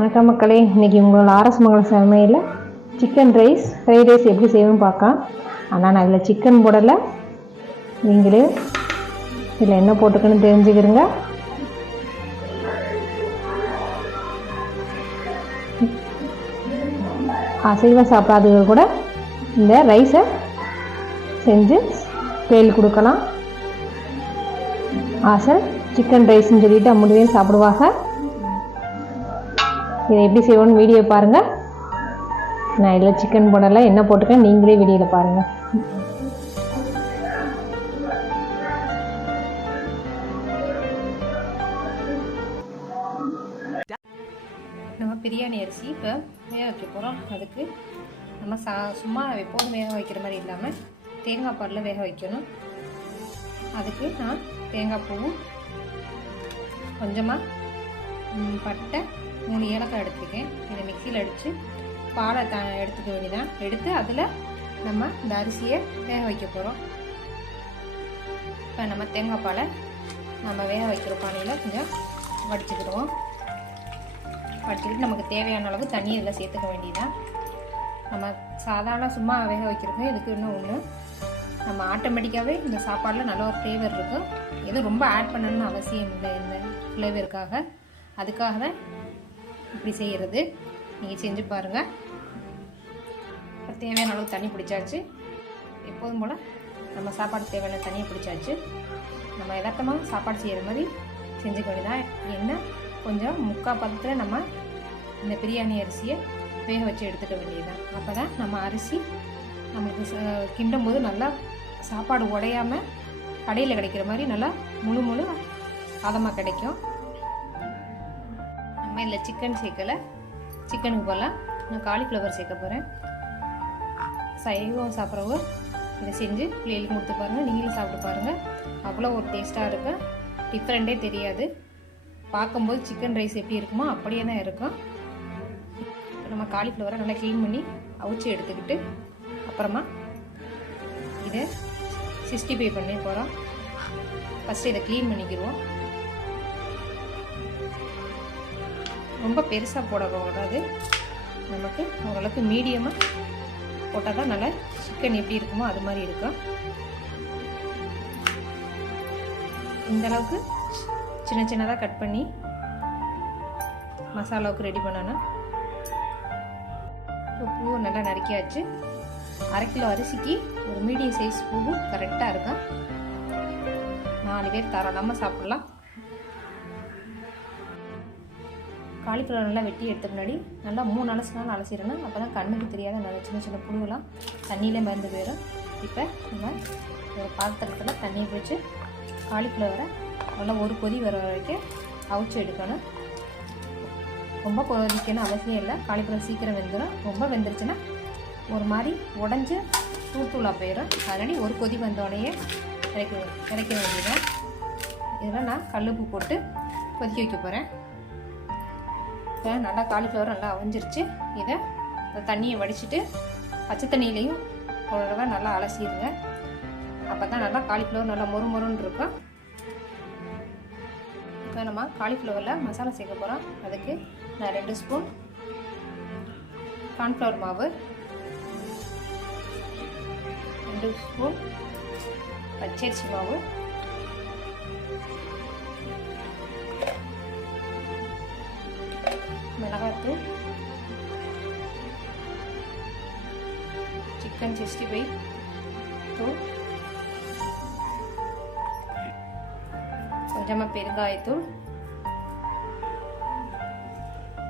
வணக்கம் மக்களே, இன்றைக்கி உங்களோட ஆர்எஸ் சமையலில் சிக்கன் ரைஸ் ஃப்ரைட் ரைஸ் எப்படி செய்யணும்னு பார்க்கலாம். ஆனால் நான் இதில் சிக்கன் போடலை. நீங்களே இதில் என்ன போட்டுக்கணும்னு தெரிஞ்சுக்கிறங்க. அசைவம் சாப்பிடாதவங்க கூட இந்த ரைஸை செஞ்சு பேல் கொடுக்கலாம். ஆசல் சிக்கன் ரைஸ்ன்னு சொல்லிட்டு அம்முடிவே சாப்பிடுவாங்க. இதை எப்படி செய்வோன்னு வீடியோ பாருங்கள். நான் இதில் சிக்கன் போடலை, என்ன போட்டுக்கேன் நீங்களே வீடியோவில் பாருங்கள். நம்ம பிரியாணி அரிசி இப்போ வேக வைக்க போகிறோம். அதுக்கு நம்ம சும்மா எப்போதும் வேக வைக்கிற மாதிரி இல்லாமல் தேங்காய் பாலில் வேக வைக்கணும். அதுக்கு நான் தேங்காய் பூவும் கொஞ்சமாக பட்டை 3 ஏலக்காய் எடுத்துருக்கேன். இதை மிக்சியில் அடித்து பாலை எடுத்துக்க வேண்டியதான். எடுத்து அதில் நம்ம இந்த அரிசியை வேக வைக்க போகிறோம். இப்போ நம்ம தேங்காய் பாலை நம்ம வேக வைக்கிற பானையில் கொஞ்சம் வடிச்சுக்கிடுவோம். வடிச்சுக்கிட்டு நமக்கு தேவையான அளவு தண்ணி இதில் சேர்த்துக்க வேண்டியதான். நம்ம சாதாரண சும்மா வேக வைக்கிறதுக்கு இதுக்கு இன்னும் ஒன்று நம்ம ஆட்டோமேட்டிக்காகவே இந்த சாப்பாடில் நல்ல ஒரு ஃப்ளேவர் இருக்கும். எதுவும் ரொம்ப ஆட் பண்ணணும்னு அவசியம் இல்லை. இந்த ஃப்ளேவருக்காக அதுக்காக தான் இப்படி செய்கிறது. நீங்கள் செஞ்சு பாருங்கள். இப்போ தேவையான அளவு தண்ணி பிடிச்சாச்சு. எப்போதும் போல் நம்ம சாப்பாடு தேவையான தண்ணியை பிடிச்சாச்சு. நம்ம யதார்த்தமாக சாப்பாடு செய்கிற மாதிரி செஞ்சுக்க வேண்டியதான். என்ன கொஞ்சம் முக்கால் பதத்தில் நம்ம இந்த பிரியாணி அரிசியை வேக வச்சு எடுத்துக்க வேண்டியதுதான். அப்போ தான் நம்ம அரிசி நம்மளுக்கு கிண்டும் போது நல்லா சாப்பாடு உடையாமல் கடையில் கிடைக்கிற மாதிரி நல்லா முழு பதமாக கிடைக்கும். நம்ம இதில் சிக்கன் சேர்க்கலை. சிக்கனுக்கு போகலாம் நான் காலிஃப்ளவர் சேர்க்க போகிறேன். சைவம் சாப்பிட்றவங்க இதை செஞ்சு பிள்ளைகளுக்கு கொடுத்து பாருங்கள். நீங்களும் சாப்பிட்டு பாருங்கள். அவ்வளோ ஒரு டேஸ்ட்டாக இருக்கும். டிஃப்ரெண்ட்டே தெரியாது. பார்க்கும்போது சிக்கன் ரைஸ் எப்படி இருக்குமோ அப்படியே தான் இருக்கும். நம்ம காலிஃப்ளவரை நல்லா க்ளீன் பண்ணி அவிச்சு எடுத்துக்கிட்டு அப்புறமா இதை 65 பண்ணி போகிறோம். ஃபஸ்ட்டு இதை க்ளீன் பண்ணிக்கிடுவோம். ரொம்ப பெருசாக போடக்கூடாது. நமக்கு ஓரளவுக்கு மீடியமாக போட்டால் தான் நல்லா சிக்கன் எப்படி இருக்குமோ அது மாதிரி இருக்கும். இந்தளவுக்கு சின்ன சின்னதாக கட் பண்ணி மசாலாவுக்கு ரெடி பண்ணணும். பூ நல்லா நறுக்கியாச்சு. 1/2 கிலோ அரிசிக்கு ஒரு மீடியம் சைஸ் பூவும் கரெக்டாக இருக்கும். 4 பேர் தாராளமாக சாப்பிட்லாம். காலிஃப்ளவர் நல்லா வெட்டி எடுத்த முன்னாடி நல்லா 3 அலசினாலும் அலசிடணும். அப்போ தான் கண்ணுக்கு தெரியாத நல்லா சின்ன சின்ன புழுவெல்லாம் தண்ணியிலே மறந்து போயிடும். இப்போ நம்ம ஒரு பாத்திரத்தில் தண்ணியை பிடிச்சி காலிஃப்ளவரை நல்லா ஒரு கொதி வர வரைக்கும் அவிச்சு எடுக்கணும். ரொம்ப கொதிக்கணும் அவசியம் இல்லை. காலிஃப்ளவர் சீக்கிரம் வெந்துடும். ரொம்ப வெந்துருச்சுன்னா ஒரு மாதிரி உடஞ்சி தூளாக போயிடும். அதனாடி ஒரு கொதி வந்தோடனே இறக்க வேண்டியதான். இதெல்லாம் நான் கல்லுப்பு போட்டு கொதிக்க வைக்க போகிறேன். இப்போ நல்லா காலிஃப்ளவர் நல்லா அவிஞ்சிருச்சு. இதை தண்ணியை வடிச்சிட்டு பச்சை தண்ணியிலையும் ஒரு தடவை நல்லா அலசிடுங்க. அப்போ தான் நல்லா காலிஃப்ளவர் நல்லா மொறுன்னு இருக்கும். இப்போ நம்ம காலிஃப்ளவரில் மசாலா சேர்க்க போகிறோம். அதுக்கு நான் 2 ஸ்பூன் கார்ன்ஃப்ளவர் மாவு, 2 ஸ்பூன் பச்சரிசி மாவு, மிளகாத்தூள், சிக்கன் 65 தூள், கொஞ்சமாக பெருங்காயத்தூள்,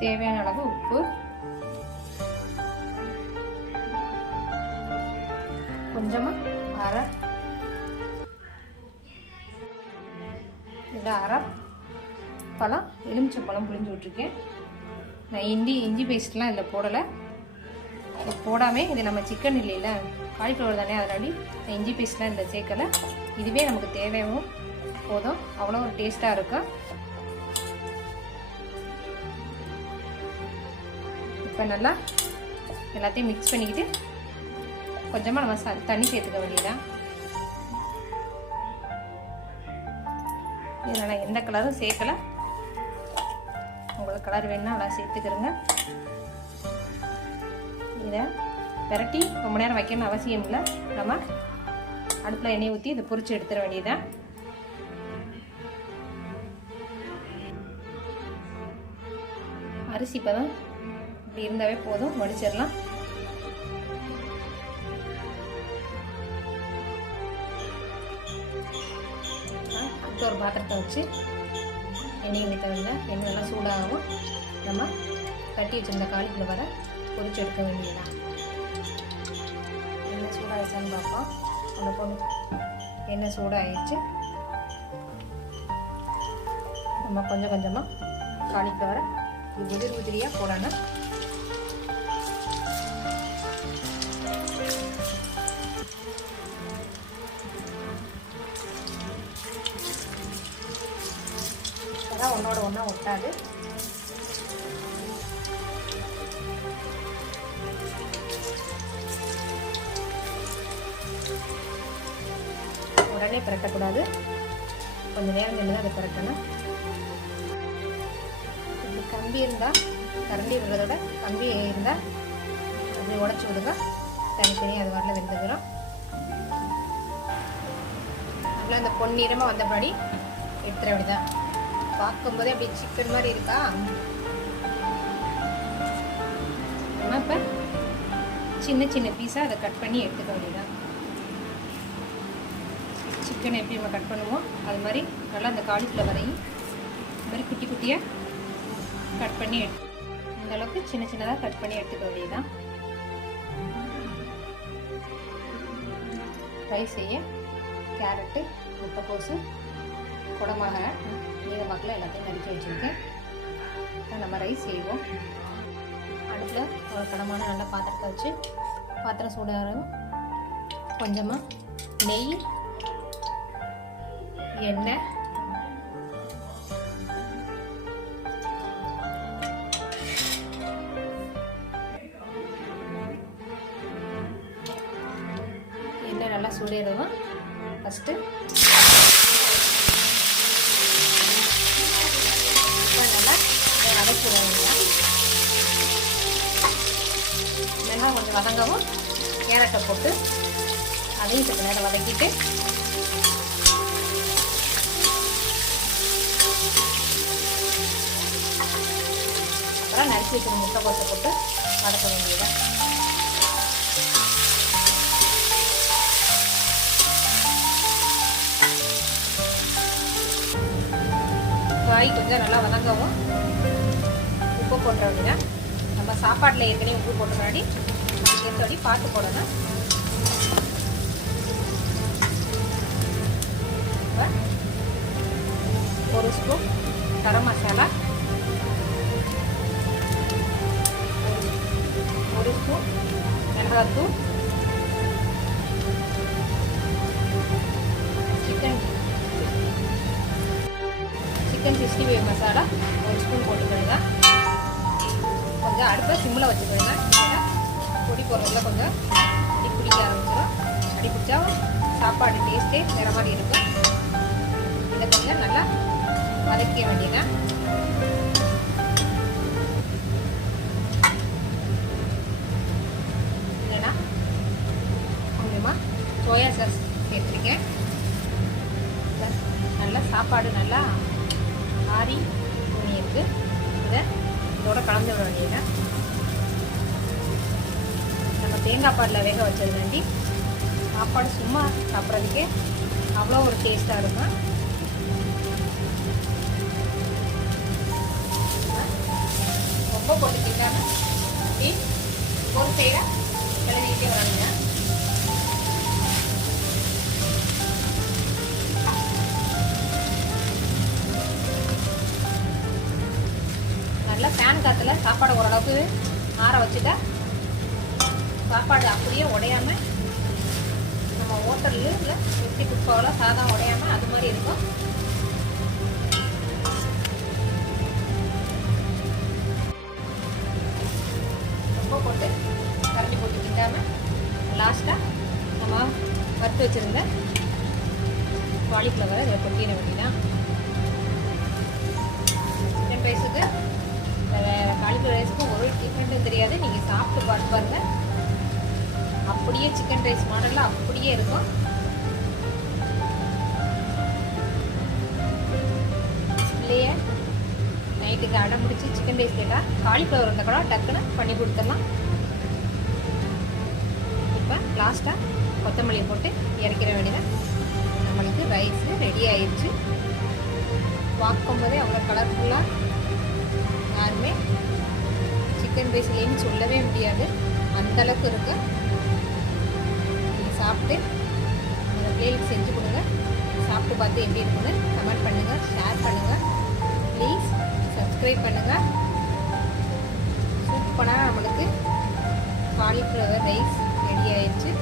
தேவையான அளவு உப்பு, கொஞ்சமாக அரை பழம் எலுமிச்சம்பழம் புளிஞ்சு விட்ருக்கேன். நான் இஞ்சி பேஸ்ட்லாம் இதில் போடலை. இது போடாமல் இது நம்ம சிக்கன் இல்லைல்ல காலிஃப்ளவர் தானே, அதனாடி நான் இஞ்சி பேஸ்ட்லாம் இதில் சேர்க்கலை. இதுவே நமக்கு தேவையும் போதும். அவ்வளோ ஒரு டேஸ்ட்டாக இருக்கும். இப்போ நல்லா எல்லாத்தையும் மிக்ஸ் பண்ணிக்கிட்டு கொஞ்சமாக நம்ம தண்ணி சேர்த்துக்க வேண்டியதான். இதில் நான் எந்த கலரும் சேர்க்கலை. உங்களுக்கு கலர் வேணும்னா நல்லா சேர்த்துக்கிறோங்க. இதை விரட்டி ரொம்ப நேரம் வைக்கணும்னு அவசியம் இல்லை. நம்ம அடுப்பில் எண்ணெய் ஊற்றி இதை பொரிச்சு எடுத்துட வேண்டியதான். அரிசி பதம் இப்படி இருந்தாவே போதும், வடிச்சிடலாம். அடுத்த ஒரு பாத்திரத்தை வச்சு எண்ணெய் ஊற்றவில்லை. எண்ணெய் நல்லா சூடாகவும் நம்ம கட்டி வச்சிருந்த காலிஃப்ளவரை பொரிச்சு எடுக்க வேண்டியதுதான். எண்ணெய் சூடாகிடுச்சான்னு பார்ப்போம். அந்த பொண்ணு எண்ணெய் சூடாகிடுச்சு. நம்ம கொஞ்சம் கொஞ்சமாக காலிஃப்ளவரை உதிரி உதிரியாக போடணும். அதான் ஒன்றோட ஒன்றா ஒட்டாது. உடனே பிரட்டக்கூடாது, கொஞ்சம் நேரம் நின்று தான் அதை பிரட்டணும். இப்படி கம்பி இருந்தால், கரண்டி விடுறதோட கம்பி இருந்தால் அப்படி உடச்சி விடுங்க. தனித்தனியாக அது வரல வெந்துக்கிறோம். நல்லா அந்த பொன்னிறமாக வந்தபடி எடுத்துற அப்படிதான். பார்க்கும்போதே அப்படி சிக்கன் மாதிரி இருக்கா. நம்ம இப்போ சின்ன சின்ன பீஸாக அதை கட் பண்ணி எடுத்துக்க வேண்டியதான். சிக்கனை எப்படி நம்ம கட் பண்ணுவோம் அது மாதிரி நல்லா அந்த காலிஃப்ளவரையும் இந்த மாதிரி குட்டி குட்டியாக கட் பண்ணி இந்த அளவுக்கு சின்ன சின்னதாக கட் பண்ணி எடுத்துக்க வேண்டியதுதான். ஃப்ரை செய்ய கேரட்டு, முட்டைக்கோசு, குடமிளகாய் நீல வாக்கில் எல்லாத்தையும் நறுக்கி வச்சுருக்கேன். நம்ம ரைஸ் செய்வோம். அடுப்பில் ஒரு கனமான நல்ல பாத்திரத்தை வச்சு பாத்திரம் சூடாகும். கொஞ்சமாக நெய், எண்ணெய், எண்ணெய் நல்லா சூடேறவும் ஃபஸ்ட்டு நல்லா வதக்கி விடுவோம். வெங்காயம் கொஞ்சம் வதங்கவும் கேரட்டை போட்டு அதையும் கொஞ்சம் நேரம் வதக்கிட்டு அப்புறம் நறுக்கி வைக்கிற முட்டைக்கோசை போட்டு வதக்க வேண்டியதான். காய் கொஞ்சம் நல்லா வதங்கவும் உப்பு போட்டுற வேண்டியதான். நம்ம சாப்பாட்டில் ஏற்கனவே உப்பு போட்ட முன்னாடி சேர்த்தோடி பார்த்து போடணும். ஒரு ஸ்பூன் கரம் மசாலா, ஒரு ஸ்பூன் மிளகாத்தூள், சிக்கன் 65 மசாலா ஒரு ஸ்பூன் போட்டுக்கிறேங்க. கொஞ்சம் அடுப்பை சிம்மில் வச்சுக்கிறேங்க. ஏன்னா பொடி போடுறதுல கொஞ்சம் அடி பிடிக்க ஆரம்பிச்சிடும். அடி பிடிச்சா சாப்பாடு டேஸ்ட்டே வேறு மாதிரி இருக்கும். இதை கொஞ்சம் நல்லா வதக்க வேண்டியதான். இல்லைன்னா கொஞ்சமாக சோயா சாஸ் சேர்த்துருக்கேன். நல்லா சாப்பாடு நல்லா ஆறி துணி இருக்குது. இதை இதோட கலந்து விட வேண்டியதான். நம்ம தேங்காய் பாலில் வேக வச்சது வேண்டி சாப்பாடு சும்மா சாப்பிட்றதுக்கே அவ்வளோ ஒரு டேஸ்ட்டாக இருக்கும். ரொம்ப போட்டு திங்காமல் அப்படி ஒரு சைடாக கிளறிக்கிட்டே வராங்க. நல்லா ஃபேன் காற்றுல சாப்பாடு ஓரளவுக்கு ஆற வச்சுட்டா சாப்பாடு அப்படியே உடையாமல் நம்ம ஹோட்டலில் இல்லை எப்படி குப்பாவெல்லாம் சாதம் உடையாமல் அது மாதிரி இருக்கும். ரொம்ப போட்டு கரண்டி போட்டு கிட்டாமல் லாஸ்ட்டாக நம்ம வறுத்து வச்சுருந்த காலிஃப்ளவரை இதில் கொட்டிட வேண்டியதான். சிக்கன் ரைஸுக்கு இருக்குன்னு தெரியாது. நீங்கள் சாப்பிட்டு பார்த்து பாருங்க. அப்படியே சிக்கன் ரைஸ் மாடலில் அப்படியே இருக்கும். இல்லையே நைட்டுக்கு அடம் முடிச்சு சிக்கன் ரைஸ் கேட்டால் காலிஃப்ளவர் இருந்தால் கூட டக்குன்னு பண்ணி கொடுத்துடலாம். இப்போ லாஸ்ட்டாக கொத்தமல்லி போட்டு இறக்கிற வேண்டியதான். நம்மளுக்கு ரைஸ் ரெடி ஆயிடுச்சு. பார்க்கும்போதே அவ்வளோ கலர்ஃபுல்லாக, யாருமே சிக்கன் ரைஸ் இல்லைன்னு சொல்லவே முடியாது, அந்தளவுக்கு இருக்கு. நீங்கள் சாப்பிட்டு அந்த பிள்ளைகளுக்கு செஞ்சு கொடுங்க. சாப்பிட்டு பார்த்து எப்படி இருக்குன்னு கமெண்ட் பண்ணுங்கள், ஷேர் பண்ணுங்கள், ப்ளீஸ் சப்ஸ்கிரைப் பண்ணுங்கள். சூப்பராக நம்மளுக்கு காலிஃப்ளவர் ரைஸ் ரெடி ஆயிடுச்சு.